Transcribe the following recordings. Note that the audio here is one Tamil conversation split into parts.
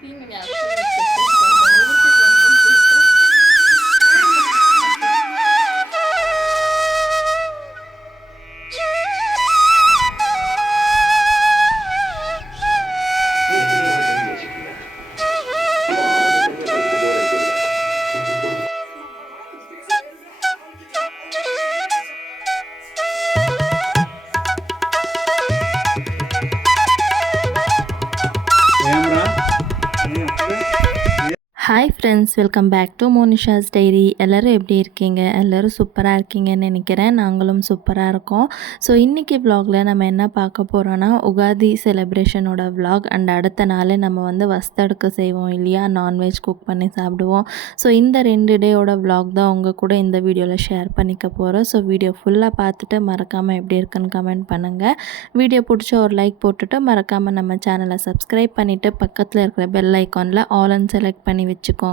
clean பண்ணி அலசி வச்சிருக்கேன். Hi friends, welcome back to Monisha's diary. எல்லோரும் எப்படி இருக்கீங்க? எல்லோரும் சூப்பராக இருக்கீங்கன்னு நினைக்கிறேன். நாங்களும் சூப்பராக இருக்கோம். ஸோ இன்றைக்கி வ்ளாகில் நம்ம என்ன பார்க்க போகிறோன்னா, உகாதி செலிப்ரேஷனோட வ்ளாக் அண்ட் அடுத்த நாள் நம்ம வந்து வஸ்தடுக்கு செய்வோம் இல்லையா, நான்வெஜ் குக் பண்ணி சாப்பிடுவோம். ஸோ இந்த 2 டேயோட வ்ளாக் தான் உங்கள் கூட இந்த வீடியோவில் ஷேர் பண்ணிக்க போகிறோம். ஸோ வீடியோ ஃபுல்லாக பார்த்துட்டு மறக்காமல் எப்படி இருக்குன்னு கமெண்ட் பண்ணுங்கள். வீடியோ பிடிச்ச ஒரு லைக் போட்டுட்டு மறக்காமல் நம்ம சேனலை சப்ஸ்கிரைப் பண்ணிவிட்டு பக்கத்தில் இருக்கிற பெல் ஐக்கானில் ஆல்னு செலக்ட் பண்ணி வச்சுக்கோங்க.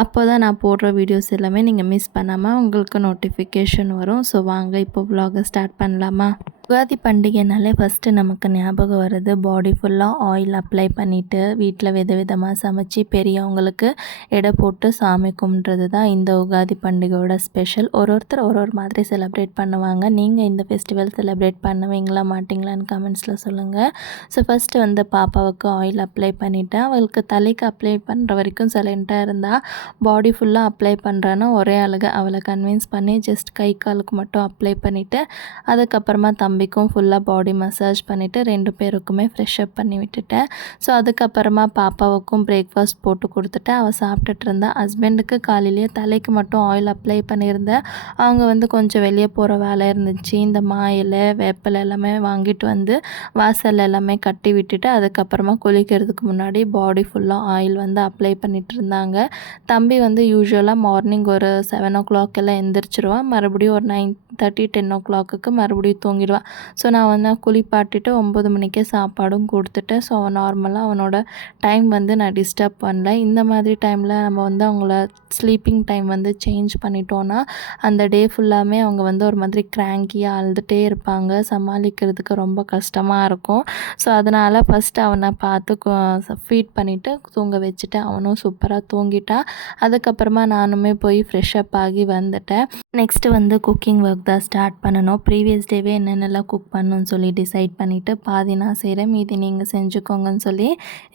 அப்போ தான் நான் போடுற வீடியோஸ் எல்லாமே நீங்கள் மிஸ் பண்ணாமல் உங்களுக்கு நோட்டிஃபிகேஷன் வரும். ஸோ வாங்க இப்போ வ்ளாகை ஸ்டார்ட் பண்ணலாமா? உகாதி பண்டிகைனாலே ஃபஸ்ட்டு நமக்கு ஞாபகம் வருது பாடி ஃபுல்லாக ஆயில் அப்ளை பண்ணிவிட்டு வீட்டில் விதவிதமாக சமைச்சு பெரியவங்களுக்கு எடை போட்டு சாமி கும்பிட்றது தான் இந்த உகாதி பண்டிகையோட ஸ்பெஷல். ஒருத்தர் ஒரு மாதிரி செலிப்ரேட் பண்ணுவாங்க. நீங்கள் இந்த ஃபெஸ்டிவல் செலிப்ரேட் பண்ணுவீங்களா மாட்டிங்களான்னு கமெண்ட்ஸில் சொல்லுங்கள். ஸோ ஃபஸ்ட்டு வந்து பாப்பாவுக்கு ஆயில் அப்ளை பண்ணிவிட்டேன். அவளுக்கு தலைக்கு அப்ளை பண்ணுற வரைக்கும் சைலண்ட்டாக இருந்தால், பாடி ஃபுல்லாக அப்ளை பண்ணுறேன்னா ஒரே அழகு அவளை கன்வின்ஸ் பண்ணி ஜஸ்ட் கை காலுக்கு மட்டும் அப்ளை பண்ணிவிட்டு அதுக்கப்புறமா தம்பிக்கும் ஃபுல்லாக பாடி மசாஜ் பண்ணிவிட்டு 2 பேருக்குமே ஃப்ரெஷ் அப் பண்ணி விட்டுட்டேன். ஸோ அதுக்கப்புறமா பாப்பாவுக்கும் பிரேக்ஃபாஸ்ட் போட்டு கொடுத்துட்டு அவள் சாப்பிட்டுட்டு இருந்தா. ஹஸ்பண்டுக்கு காலையிலேயே தலைக்கு மட்டும் ஆயில் அப்ளை பண்ணியிருந்தேன். அவங்க வந்து கொஞ்சம் வெளியே போகிற வேலை இருந்துச்சு. இந்த மா இலை வேப்பிலை எல்லாமே வாங்கிட்டு வந்து வாசல் எல்லாமே கட்டி விட்டுட்டு அதுக்கப்புறமா குளிக்கிறதுக்கு முன்னாடி பாடி ஃபுல்லாக ஆயில் வந்து அப்ளை பண்ணிகிட்டு இருந்தாங்க. தம்பி வந்து யூஸ்வலாக மார்னிங் ஒரு 7 o'clock எல்லாம் எந்திரிச்சிருவான். மறுபடியும் ஒரு 9:30 10 o'clock மறுபடியும் தூங்கிடுவான். ஸோ நான் வந்து குளிப்பாட்டிட்டு 9 மணிக்கே சாப்பாடும் கொடுத்துட்டேன். ஸோ அவன் நார்மலாக அவனோட டைம் வந்து நான் டிஸ்டர்ப் பண்ணல. இந்த மாதிரி டைமில் நம்ம வந்து அவங்கள ஸ்லீப்பிங் டைம் வந்து சேஞ்ச் பண்ணிட்டோன்னா அந்த டே ஃபுல்லாமே அவங்க வந்து ஒரு மாதிரி கிராங்கியாக அழுதுகிட்டே இருப்பாங்க. சமாளிக்கிறதுக்கு ரொம்ப கஷ்டமாக இருக்கும். ஸோ அதனால் ஃபஸ்ட்டு அவனை பார்த்து ஃபீட் பண்ணிவிட்டு தூங்க வச்சுட்டு அவனும் சூப்பராக தூங்கிட்டான். அதுக்கப்புறமா நானுமே போய் ஃப்ரெஷ் அப் ஆகி வந்துட்டேன். நெக்ஸ்ட்டு வந்து குக்கிங் ஒர்க் தான் ஸ்டார்ட் பண்ணணும். ப்ரீவியஸ் டேவே என்னென்னலாம் குக் பண்ணணும்னு சொல்லி டிசைட் பண்ணிவிட்டு பாதி நான் செய்கிறேன், மீதி நீங்கள் செஞ்சுக்கோங்கன்னு சொல்லி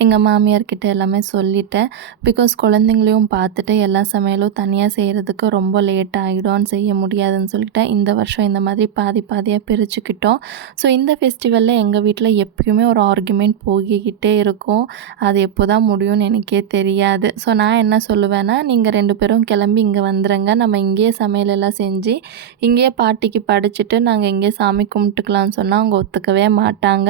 எங்கள் மாமியார்கிட்ட எல்லாமே சொல்லிட்டேன். பிகாஸ் குழந்தைங்களையும் பார்த்துட்டு எல்லா சமையலும் தனியாக செய்கிறதுக்கு ரொம்ப லேட் ஆகிடும்னு செய்ய முடியாதுன்னு சொல்லிட்டேன். இந்த வருஷம் இந்த மாதிரி பாதியாக பிரிச்சுக்கிட்டோம். ஸோ இந்த ஃபெஸ்டிவலில் எங்கள் வீட்டில் எப்பயுமே ஒரு ஆர்குமெண்ட் போய்கிட்டே இருக்கும். அது எப்போ தான் முடியும்னு எனக்கே தெரியாது. ஸோ நான் என்ன சொல்லுவேன்னா, நீங்கள் 2 பேரும் கிளம்பி இங்கே வந்துடுங்க, நம்ம இங்கேயே சமையலெல்லாம் செஞ்சு இங்கேயே பாட்டிக்கு படிச்சுட்டு நாங்கள் இங்கே சாமி கும்பிட்டுக்கலான்னு சொன்னால் அவங்க ஒத்துக்கவே மாட்டாங்க.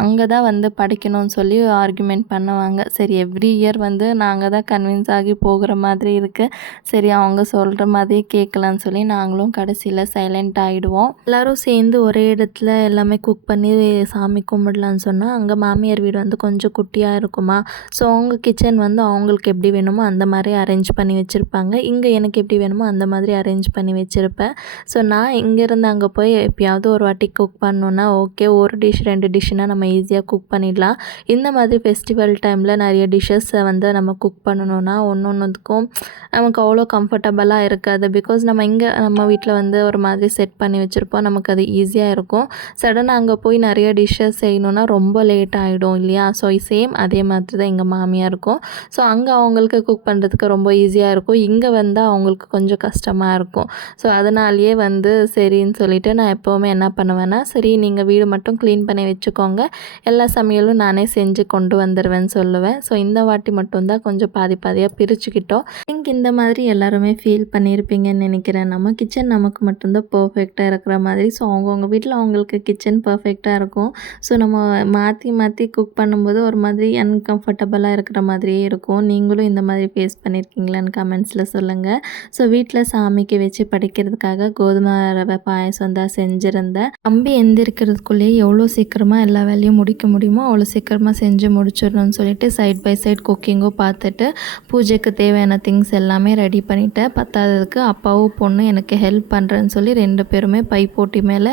அங்கே தான் வந்து படிக்கணும்னு சொல்லி ஆர்குமெண்ட் பண்ணுவாங்க. சரி, எவ்ரி இயர் வந்து நாங்கள் தான் கன்வின்ஸ் ஆகி போகிற மாதிரி இருக்குது. சரி, அவங்க சொல்கிற மாதிரியே கேட்கலான்னு சொல்லி நாங்களும் கடைசியில் சைலண்ட் ஆகிடுவோம். எல்லோரும் சேர்ந்து ஒரே இடத்துல எல்லாமே குக் பண்ணி சாமி கும்பிடலான்னு சொன்னால் அங்கே மாமியார் வீடு வந்து கொஞ்சம் குட்டியாக இருக்குமா. ஸோ அவங்க கிச்சன் வந்து அவங்களுக்கு எப்படி வேணுமோ அந்த மாதிரி அரேஞ்ச் பண்ணி வச்சுருப்பாங்க. இங்கே எனக்கு எப்படி வேணுமோ அந்த மாதிரி அரேஞ்ச் பண்ணி வச்சுருப்பேன். ஸோ நான் இங்கேருந்து அங்கே போய் எப்பயாவது ஒரு வாட்டி குக் பண்ணோன்னா ஓகே, ஒரு டிஷ் 2 டிஷ்னால் நம்ம ஈஸியாக குக் பண்ணிடலாம். இந்த மாதிரி ஃபெஸ்டிவல் டைமில் நிறைய டிஷ்ஷஸை வந்து நம்ம குக் பண்ணணுன்னா ஒன்றுக்கும் நமக்கு அவ்வளோ கம்ஃபர்டபுளாக இருக்காது. பிகாஸ் நம்ம இங்கே நம்ம வீட்டில் வந்து ஒரு மாதிரி செட் பண்ணி வச்சுருப்போம், நமக்கு அது ஈஸியாக இருக்கும். சடனாக அங்கே போய் நிறைய டிஷ்ஷஸ் செய்யணுன்னா ரொம்ப லேட் ஆகிடும் இல்லையா. ஸோ சேம் அதே மாதிரி தான் எங்கள் மாமியாக இருக்கும். ஸோ அங்கே அவங்களுக்கு குக் பண்ணுறதுக்கு ரொம்ப ஈஸியாக இருக்கும், இங்கே வந்தால் அவங்களுக்கு கொஞ்சம் கஷ்டமாக இருக்கும். ஸோ அதனாலேயே வந்து சரின்னு சொல்லிவிட்டு நான் எப்போவுமே என்ன பண்ணுவேன்னா, சரி நீங்கள் வீடு மட்டும் க்ளீன் பண்ணி வச்சுக்கோங்க, எல்லா சமையலும் நானே செஞ்சு கொண்டு வந்துடுவேன்னு சொல்லுவேன். ஸோ இந்த வாட்டி மட்டும்தான் கொஞ்சம் பாதியாக பிரிச்சுக்கிட்டோம். நீங்கள் இந்த மாதிரி எல்லாருமே ஃபீல் பண்ணியிருப்பீங்கன்னு நினைக்கிறேன். நம்ம கிச்சன் நமக்கு மட்டும்தான் பர்ஃபெக்டாக இருக்கிற மாதிரி. ஸோ அவங்கவுங்க வீட்டில் அவங்களுக்கு கிச்சன் பர்ஃபெக்டாக இருக்கும். ஸோ நம்ம மாற்றி குக் பண்ணும்போது ஒரு மாதிரி அன்கம்ஃபர்டபுளாக இருக்கிற மாதிரியே இருக்கும். நீங்களும் இந்த மாதிரி ஃபேஸ் பண்ணியிருக்கீங்களான்னு கமெண்ட்ஸில் சொல்லுங்கள். ஸோ வீட்டில் சாமிக்கு வச்சு படிக்கிறதுக்காக கோதுமை ரவை பாயாசம் தான் செஞ்சுருந்தேன். தம்பி எந்திரிக்கிறதுக்குள்ளேயே எவ்வளோ சீக்கிரமாக எல்லா வேலையும் முடிக்க முடியுமோ அவ்வளோ சீக்கிரமாக செஞ்சு முடிச்சிடணும்னு சொல்லிட்டு சைட் பை சைட் குக்கிங்கும் பார்த்துட்டு பூஜைக்கு தேவையான திங்ஸ் எல்லாமே ரெடி பண்ணிட்டேன். பத்தாததுக்கு அப்பாவும் பொண்ணு எனக்கு ஹெல்ப் பண்ணுறேன்னு சொல்லி 2 பேருமே பை போட்டி மேலே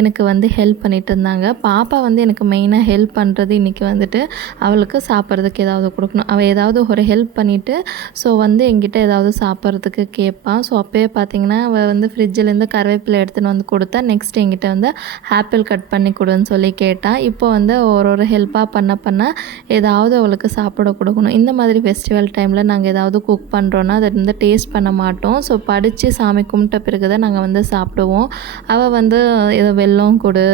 எனக்கு வந்து ஹெல்ப் பண்ணிட்டு இருந்தாங்க. பாப்பா வந்து எனக்கு மெயினாக ஹெல்ப் பண்ணுறது இன்றைக்கி வந்துட்டு அவளுக்கு சாப்பிட்றதுக்கு ஏதாவது கொடுக்கணும். அவள் ஏதாவது ஒரு ஹெல்ப் பண்ணிவிட்டு ஸோ வந்து எங்கிட்ட ஏதாவது சாப்பிட்றதுக்கு கேட்பான். ஸோ அப்போயே பார்த்திங்கன்னா அவள் வந்து ஃப்ரிட்ஜிலேருந்து கருவேப்பிலை எடுத்துன்னு வந்து கொடுத்தா நெக்ஸ்ட் எங்கிட்ட வந்து ஆப்பிள் கட் பண்ணி கொடுன்னு சொல்லி கேட்டான். இப்போ வந்து ஒரு ஹெல்ப்பாக பண்ண ஏதாவது அவளுக்கு சாப்பிட கொடுக்கணும். இந்த மாதிரி ஃபெஸ்டிவல் டைமில் நாங்கள் ஏதாவது குக் பண்ணுறோன்னா அதை வந்து டேஸ்ட் பண்ண மாட்டோம். ஸோ படித்து சாமி கும்பிட்ட பிறகு தான் நாங்கள் வந்து சாப்பிடுவோம். அவள் வந்து ஏதோ வெல்லம் கொடு,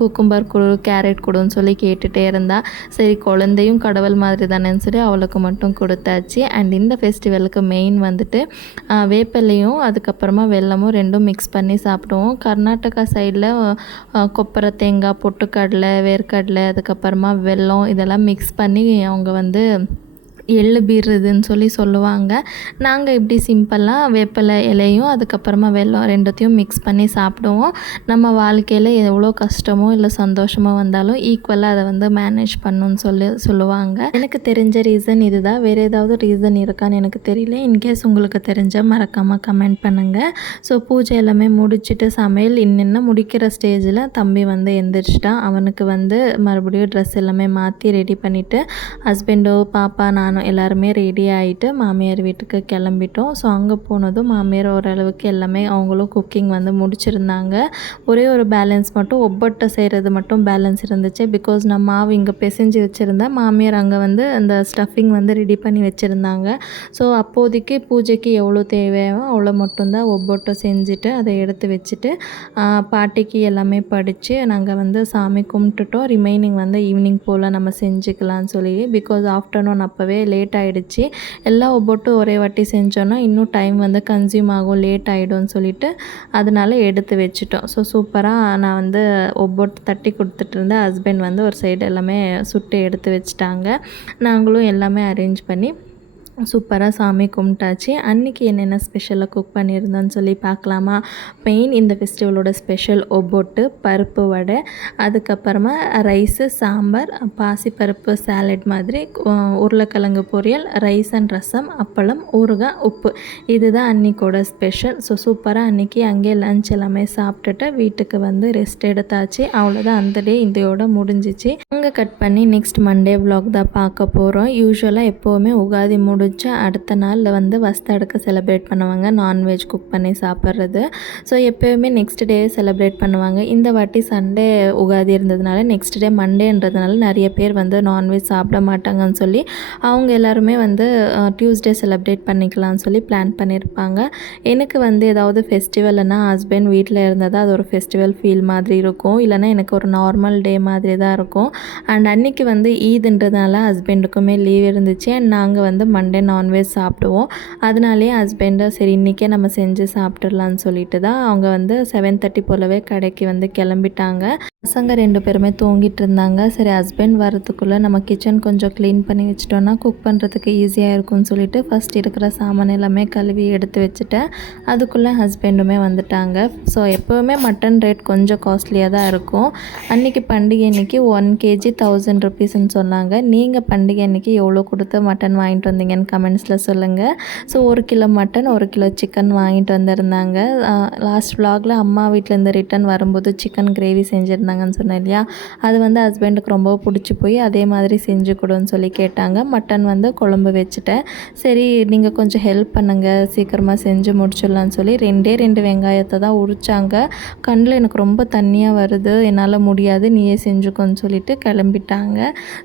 குக்கும்பர் கொடு, கேரட் கொடுன்னு சொல்லி கேட்டுகிட்டே இருந்தா. சரி குழந்தையும் கடவுள் மாதிரி தானேன்னு சொல்லி அவளுக்கு மட்டும் கொடுத்தாச்சு. அண்ட் இந்த ஃபெஸ்டிவலுக்கு மெயின் வந்துட்டு வேப்பிலையும் அதுக்கப்புறமா வெல்லமும் 2ம் மிக்ஸ் பண்ணி சாப்பிடுவோம். கர்நாடகா சைடில் கொப்பரை, தேங்காய், பொட்டுக்கடலை, வேர்க்கடலை, அதுக்கப்புறமா வெல்லம் இதெல்லாம் மிக்ஸ் பண்ணி அவங்க வந்து எள்ளு பீறுதுன்னு சொல்லி சொல்லுவாங்க. நாங்கள் இப்படி சிம்பிளாக வேப்பிலை இலையும் அதுக்கப்புறமா வெல்லம் 2த்தையும் மிக்ஸ் பண்ணி சாப்பிடுவோம். நம்ம வாழ்க்கையில் எவ்வளோ கஷ்டமோ இல்லை சந்தோஷமோ வந்தாலும் ஈக்குவலாக அதை வந்து மேனேஜ் பண்ணணும்னு சொல்லுவாங்க. எனக்கு தெரிஞ்ச ரீசன் இதுதான். வேறு ஏதாவது ரீசன் இருக்கான்னு எனக்கு தெரியல. இன்கேஸ் உங்களுக்கு தெரிஞ்ச மறக்காமல் கமெண்ட் பண்ணுங்கள். ஸோ பூஜை எல்லாமே முடிச்சுட்டு சமையல் இன்னும் முடிக்கிற ஸ்டேஜில் தம்பி வந்து எந்திரிச்சிட்டான். அவனுக்கு வந்து மறுபடியும் ட்ரெஸ் எல்லாமே மாற்றி ரெடி பண்ணிவிட்டு ஹஸ்பண்டோ பாப்பா நான் எல்லாருமே ரெடி ஆகிட்டு மாமியார் வீட்டுக்கு கிளம்பிட்டோம். ஸோ அங்கே போனதும் மாமியார் ஓரளவுக்கு எல்லாமே அவங்களும் குக்கிங் வந்து முடிச்சிருந்தாங்க. ஒரே ஒரு பேலன்ஸ் மட்டும் ஒப்பட்டை செய்கிறது மட்டும் பேலன்ஸ் இருந்துச்சு. பிகாஸ் நான் மாவு இங்கே பிசைஞ்சு வச்சுருந்தேன். மாமியார் அங்கே வந்து அந்த ஸ்டஃபிங் வந்து ரெடி பண்ணி வச்சுருந்தாங்க. ஸோ அப்போதைக்கு பூஜைக்கு எவ்வளோ தேவையோ அவ்வளோ மட்டும்தான் ஒப்பட்டை செஞ்சுட்டு அதை எடுத்து வச்சுட்டு பாட்டிக்கு எல்லாமே படித்து நாங்கள் வந்து சாமி கும்பிட்டுட்டோம். ரிமைனிங் வந்து ஈவினிங் போல் நம்ம செஞ்சுக்கலான்னு சொல்லி. பிகாஸ் ஆஃப்டர்நூன் அப்போவே லேட் ஆகிடுச்சு. எல்லா ஒவ்வொட்டும் ஒரே வாட்டி செஞ்சோன்னா இன்னும் டைம் வந்து கன்சியூம் ஆகும், லேட் ஆகிடும்னு சொல்லிட்டு அதனால எடுத்து வச்சுட்டோம். ஸோ சூப்பராக நான் வந்து ஒவ்வொட்டு தட்டி கொடுத்துட்டு இருந்தேன். ஹஸ்பண்ட் வந்து ஒரு சைடு எல்லாமே சுட்டு எடுத்து வச்சுட்டாங்க. நாங்களும் எல்லாமே அரேஞ்ச் பண்ணி சூப்பராக சாமி கும்பிட்டாச்சு. அன்றைக்கி என்னென்ன ஸ்பெஷலாக குக் பண்ணியிருந்தோன்னு சொல்லி பார்க்கலாமா? மெயின் இந்த ஃபெஸ்டிவலோட ஸ்பெஷல் ஒப்பொட்டு, பருப்பு வடை, அதுக்கப்புறமா ரைஸு, சாம்பார், பாசிப்பருப்பு சாலட் மாதிரி, உருளைக்கிழங்கு பொரியல், ரைஸ் அண்ட் ரசம், அப்பளம், ஊறுகாய், உப்பு. இதுதான் அன்றைக்கோட ஸ்பெஷல். ஸோ சூப்பராக அன்றைக்கி அங்கேயே லஞ்ச் எல்லாமே சாப்பிட்டுட்டு வீட்டுக்கு வந்து ரெஸ்ட் எடுத்தாச்சு. அவ்வளோதான், அந்த டே இதையோட முடிஞ்சிச்சு. அங்கே கட் பண்ணி நெக்ஸ்ட் மண்டே vlog தான் பார்க்க போகிறோம். யூஸ்வலாக எப்போவுமே உகாதி அடுத்த நாள் வந்து வஸ்தாடுக்கு செலிப்ரேட் பண்ணுவாங்க, நான்வெஜ் குக் பண்ணி சாப்பிட்றது. ஸோ எப்போயுமே நெக்ஸ்ட் டே செலிப்ரேட் பண்ணுவாங்க. இந்த வாட்டி சண்டே உகாதி இருந்ததுனால நெக்ஸ்ட் டே மண்டேன்றதுனால நிறைய பேர் வந்து நான்வெஜ் சாப்பிட மாட்டாங்கன்னு சொல்லி அவங்க எல்லாருமே வந்து டியூஸ்டே செலிப்ரேட் பண்ணிக்கலாம்னு சொல்லி பிளான் பண்ணியிருப்பாங்க. எனக்கு வந்து ஏதாவது ஃபெஸ்டிவல்னா ஹஸ்பண்ட் வீட்டில் இருந்தால் தான் அது ஒரு ஃபெஸ்டிவல் ஃபீல் மாதிரி இருக்கும். இல்லைனா எனக்கு ஒரு நார்மல் டே மாதிரி தான் இருக்கும். அண்ட் அன்றைக்கி வந்து ஈதுன்றதுனால ஹஸ்பண்டுக்குமே லீவ் இருந்துச்சு. அண்ட் நாங்கள் வந்து மண்டே நான்வெஜ் சாப்பிடுவோம். அதனாலேயே ஹஸ்பண்டை சரி இன்றைக்கே நம்ம செஞ்சு சாப்பிட்றலான்னு சொல்லிட்டு தான் அவங்க வந்து 7:30 போலவே கடைக்கு வந்து கிளம்பிட்டாங்க. பசங்க 2 பேருமே தூங்கிட்டு இருந்தாங்க. சரி ஹஸ்பண்ட் வரதுக்குள்ளே நம்ம கிச்சன் கொஞ்சம் க்ளீன் பண்ணி வச்சிட்டோன்னா குக் பண்ணுறதுக்கு ஈஸியாக இருக்கும்னு சொல்லிட்டு ஃபஸ்ட் இருக்கிற சாமான் எல்லாமே கழுவி எடுத்து வச்சுட்டேன். அதுக்குள்ளே ஹஸ்பண்டுமே வந்துட்டாங்க. ஸோ எப்போவுமே மட்டன் ரேட் கொஞ்சம் காஸ்ட்லியாக தான் இருக்கும். அன்றைக்கி பண்டிகை அன்றைக்கி 1 kg 1000 rupeesன்னு சொன்னாங்க. நீங்கள் பண்டிகை அன்றைக்கி எவ்வளோ கொடுத்து மட்டன் வாங்கிட்டு வந்தீங்கன்னு கமெண்ட்ஸில் சொல்லுங்கள். So 1 kilo mutton 1 kilo chicken வாங்கிட்டு வந்திருந்தாங்க. லாஸ்ட் vlogல அம்மா வீட்டிலேருந்து ரிட்டன் வரும்போது சிக்கன் கிரேவி செஞ்சுருந்தாங்கன்னு சொன்னேன் இல்லையா, அது வந்து ஹஸ்பண்டுக்கு ரொம்ப பிடிச்சி போய் அதே மாதிரி செஞ்சு கொடுன்னு சொல்லி கேட்டாங்க. மட்டன் வந்து குழம்பு வச்சுட்டேன். சரி நீங்கள் கொஞ்சம் ஹெல்ப் பண்ணுங்கள், சீக்கிரமாக செஞ்சு முடிச்சிடலான்னு சொல்லி 2 வெங்காயத்தை தான் உரிச்சாங்க. கண்ணில் எனக்கு ரொம்ப தண்ணியாக வருது, என்னால் முடியாது, நீயே செஞ்சுக்கோன்னு சொல்லிட்டு கிளம்பிட்டாங்க.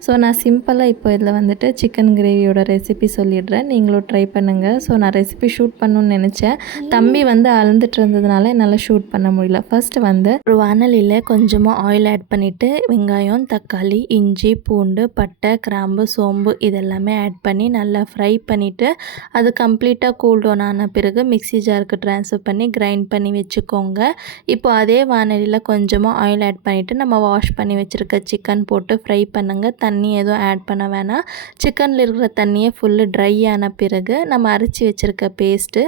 ஸோ நான் சிம்பிளாக இப்போ இதில் வந்துட்டு சிக்கன் கிரேவியோட ரெசிபி சொல்லிடுறேன், நீங்களும் ட்ரை பண்ணுங்கள். ஸோ நான் ரெசிபி ஷூட் பண்ணணுன்னு நினச்சேன். தம்பி வந்து அழுந்துட்டு இருந்ததுனால என்னால் ஷூட் பண்ண முடியல. ஃபஸ்ட்டு வந்து ஒரு வானலியில் கொஞ்சமாக ஆயில் ஆட் பண்ணிவிட்டு வெங்காயம், தக்காளி, இஞ்சி, பூண்டு, பட்டை, கிராம்பு, சோம்பு இதெல்லாமே ஆட் பண்ணி நல்லா ஃப்ரை பண்ணிவிட்டு அது கம்ப்ளீட்டாக கூல் டவுன் ஆன பிறகு மிக்ஸி ஜாருக்கு ட்ரான்ஸ்ஃபர் பண்ணி கிரைண்ட் பண்ணி வச்சுக்கோங்க. இப்போ அதே வானலியில் கொஞ்சமாக ஆயில் ஆட் பண்ணிவிட்டு நம்ம வாஷ் பண்ணி வச்சுருக்க சிக்கன் போட்டு ஃப்ரை பண்ணுங்கள். தண்ணி எதுவும் ஆட் பண்ண வேணாம். சிக்கனில் இருக்கிற தண்ணியை ஃபுல்லு ட்ரை ஆன பிறகு நம்ம அரைச்சி வச்சுருக்க பேஸ்ட்டு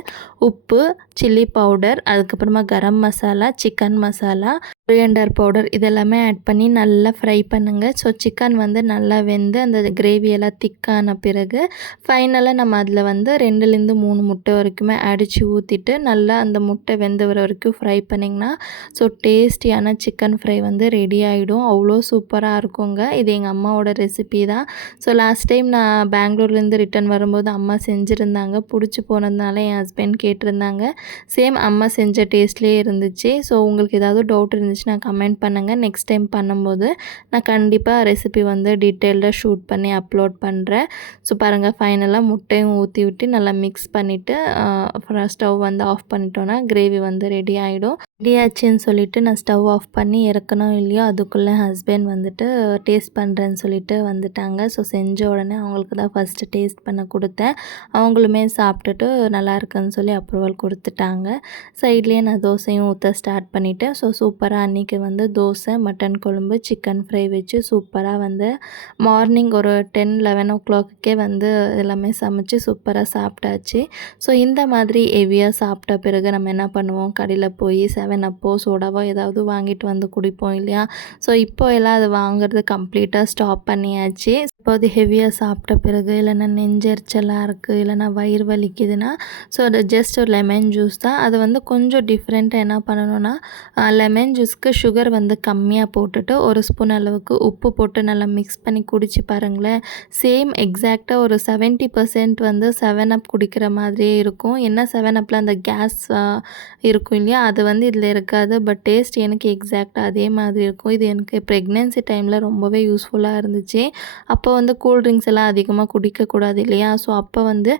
உப்பு, சில்லி பவுடர், அதுக்கப்புறமா garam masala, chicken masala, coriander powder இதெல்லாமே ஆட் பண்ணி நல்லா ஃப்ரை பண்ணுங்கள். ஸோ சிக்கன் வந்து நல்லா வெந்து அந்த கிரேவியெல்லாம் திக்கான பிறகு ஃபைனலாக நம்ம அதில் வந்து 2லேருந்து 3 முட்டை வரைக்குமே அடித்து ஊற்றிட்டு நல்லா அந்த முட்டை வெந்து வர வரைக்கும் ஃப்ரை பண்ணிங்கன்னா ஸோ டேஸ்டியான சிக்கன் ஃப்ரை வந்து ரெடி ஆகிடும். அவ்வளோ சூப்பராக இருக்குங்க. இது எங்கள் அம்மாவோட ரெசிபி தான். ஸோ லாஸ்ட் டைம் நான் பெங்களூர்லேருந்து ரிட்டர்ன் வரும்போது அம்மா செஞ்சுருந்தாங்க. பிடிச்சி போனதுனால என் ஹஸ்பண்ட் கேட்டிருந்தாங்க. சேம் அம்மா செஞ்ச டேஸ்ட்லேயே இருந்துச்சு. ஸோ உங்களுக்கு ஏதாவது டவுட் இருந்துச்சுன்னா கமெண்ட் பண்ணுங்கள். நெக்ஸ்ட் டைம் பண்ணும்போது நான் கண்டிப்பாக ரெசிபி வந்து டீட்டெயில்டாக ஷூட் பண்ணி அப்லோட் பண்ணுறேன். ஸோ பாருங்கள், ஃபைனலாக முட்டையும் ஊற்றி விட்டு நல்லா மிக்ஸ் பண்ணிவிட்டு ஸ்டவ் வந்து ஆஃப் பண்ணிட்டோன்னா கிரேவி வந்து ரெடி ஆகிடும். ரெடி ஆச்சுன்னு சொல்லிவிட்டு நான் ஸ்டவ் ஆஃப் பண்ணி இறக்கணும் இல்லையோ அதுக்குள்ளே ஹஸ்பண்ட் வந்துட்டு டேஸ்ட் பண்ணுறேன்னு சொல்லிட்டு வந்துட்டாங்க. ஸோ செஞ்ச உடனே அவங்களுக்கு தான் ஃபஸ்ட்டு டேஸ்ட் பண்ண கொடுத்தேன். அவங்களுமே சாப்பிட்டுட்டு நல்லா இருக்குன்னு சொல்லி அப்ரூவல் கொடுத்துட்டாங்க. சைட்லேயே நான் தோசையும் ஊற்ற ஸ்டார்ட் பண்ணிவிட்டேன். ஸோ சூப்பராக அன்றைக்கி வந்து தோசை, மட்டன் குழம்பு, சிக்கன் ஃப்ரை வச்சு சூப்பராக வந்து மார்னிங் ஒரு 10-11 ஓ கிளாக்குக்கே வந்து எல்லாமே சமைச்சு சூப்பராக சாப்பிட்டாச்சு. ஸோ இந்த மாதிரி ஹெவியாக சாப்பிட்ட பிறகு நம்ம என்ன பண்ணுவோம், கடையில் போய் 7 அப்போ சோடாவோ ஏதாவது வாங்கிட்டு வந்து குடிப்போம் இல்லையா. ஸோ இப்போ எல்லாம் அது வாங்குறது கம்ப்ளீட்டாக ஸ்டாப் பண்ணியாச்சு. இப்போ அது ஹெவியாக சாப்பிட்ட பிறகு இல்லைன்னா நெஞ்செரிச்சலாக இருக்குது, இல்லைனா வயிறு வலிக்குதுன்னா ஸோ அது ஜஸ்ட் ஒரு லெமன் ஜூஸ் தான். அது வந்து கொஞ்சம் டிஃப்ரெண்ட்டாக என்ன பண்ணணும்னா லெமன் ஜூஸ்க்கு சுகர் வந்து கம்மியாக போட்டுட்டு 1 ஸ்பூன் அளவுக்கு உப்பு போட்டு நல்லா மிக்ஸ் பண்ணி குடிச்சு பாருங்களேன். சேம் எக்ஸாக்டாக ஒரு 70% வந்து 7 அப் குடிக்கிற மாதிரியே இருக்கும். என்ன 7 அப்பில் அந்த கேஸ் இருக்கும் இல்லையா, அது வந்து இதில் இருக்காது. பட் டேஸ்ட் எனக்கு எக்ஸாக்டாக அதே மாதிரி இருக்கும். இது எனக்கு ப்ரெக்னென்சி டைமில் ரொம்பவே யூஸ்ஃபுல்லாக இருந்துச்சு. அப்போ வந்து கூல்ட்ரிங்க்ஸ் எல்லாம் அதிகமாக குடிக்கக்கூடாது இல்லையா. ஸோ அப்போ வந்து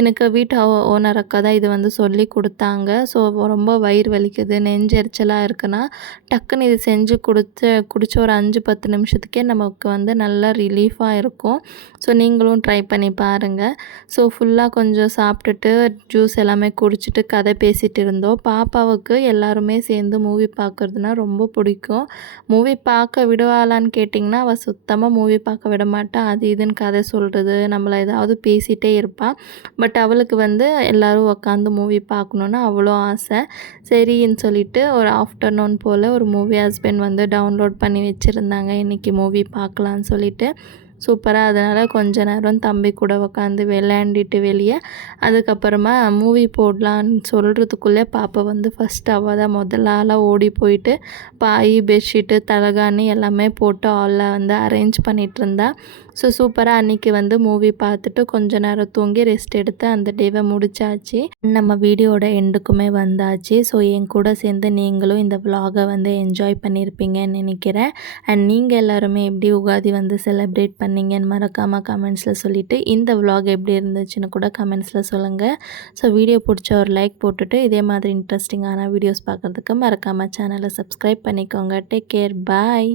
எனக்கு வீட்டு ஓனர் அக்கா தான் இது வந்து சொல்லி கொடுத்தாங்க. ஸோ ரொம்ப வயிறு வலிக்குது, நெஞ்செரிச்சலாக இருக்குன்னா டக்குன்னு இது செஞ்சு குடிச்ச ஒரு 5-10 நிமிஷத்துக்கே நமக்கு வந்து நல்லா ரிலீஃபாக இருக்கும். ஸோ நீங்களும் ட்ரை பண்ணி பாருங்கள். ஸோ ஃபுல்லாக கொஞ்சம் சாப்பிட்டுட்டு ஜூஸ் எல்லாமே குடிச்சிட்டு கதை பேசிகிட்டு இருந்தோம். பாப்பாவுக்கு எல்லாருமே சேர்ந்து மூவி பார்க்குறதுனா ரொம்ப பிடிக்கும். மூவி பார்க்க விடுவாளான்னு கேட்டிங்கன்னா அவள் சுத்தமாக மூவி பார்க்க விட மாட்டா. அது இதுன்னு கதை சொல்கிறது, நம்மளை ஏதாவது பேசிகிட்டே இருப்பாள். பட் அவளுக்கு வந்து எல்லோரும் உட்காந்து மூவி பார்க்கணுன்னு அவ்வளோ ஆசை. சரின்னு சொல்லிட்டு ஒரு ஆஃப்டர்நூன் போல் ஒரு மூவி ஹஸ்பண்ட் வந்து டவுன்லோட் பண்ணி வச்சுருந்தாங்க. இன்றைக்கி மூவி பார்க்கலான்னு சொல்லிட்டு சூப்பராக. அதனால் கொஞ்ச நேரம் தம்பி கூட உட்காந்து விளையாண்டிட்டு வெளியே அதுக்கப்புறமா மூவி போடலான்னு சொல்கிறதுக்குள்ளே பாப்பா வந்து ஃபஸ்ட் அவள் தான் முதல் ஆளாக ஓடி போயிட்டு பாய், பெட்ஷீட்டு, தலகாணி எல்லாமே போட்டு ஹாலில் வந்து அரேஞ்ச் பண்ணிகிட்டு இருந்தா. ஸோ சூப்பராக அன்றைக்கி வந்து மூவி பார்த்துட்டு கொஞ்ச நேரம் தூங்கி ரெஸ்ட் எடுத்து அந்த டேவை முடிச்சாச்சு. நம்ம வீடியோட எண்டுக்குமே வந்தாச்சு. ஸோ என் கூட சேர்ந்து நீங்களும் இந்த விலாகை வந்து என்ஜாய் பண்ணியிருப்பீங்கன்னு நினைக்கிறேன். அண்ட் நீங்கள் எல்லாருமே எப்படி உகாதி வந்து செலிப்ரேட் பண்ணீங்கன்னு மறக்காமல் கமெண்ட்ஸில் சொல்லிவிட்டு இந்த விலாக் எப்படி இருந்துச்சுன்னு கூட கமெண்ட்ஸில் சொல்லுங்கள். ஸோ வீடியோ பிடிச்ச ஒரு லைக் போட்டுட்டு இதே மாதிரி இன்ட்ரெஸ்டிங்கான வீடியோஸ் பார்க்குறதுக்கு மறக்காமல் சேனலை சப்ஸ்கிரைப் பண்ணிக்கோங்க. டேக் கேர், பாய்.